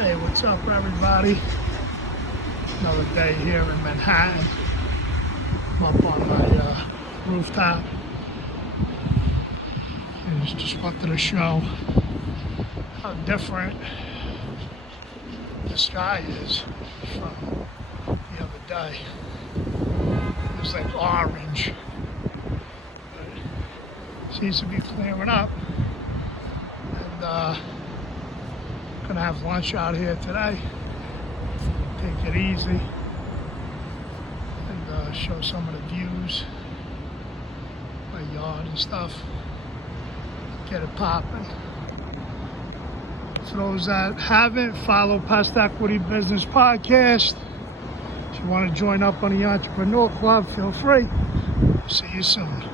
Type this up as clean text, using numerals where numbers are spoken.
Hey, what's up, everybody? Another day here in Manhattan. I'm up on my rooftop. And just wanted to show how different the sky is from the other day. It was like orange. But seems to be clearing up. And gonna have lunch out here today. Take it easy and show some of the views, my yard and stuff. Get it popping. For those that haven't, follow Pest Equity Business Podcast. If you want to join up on the Entrepreneur Club, feel free. See you soon.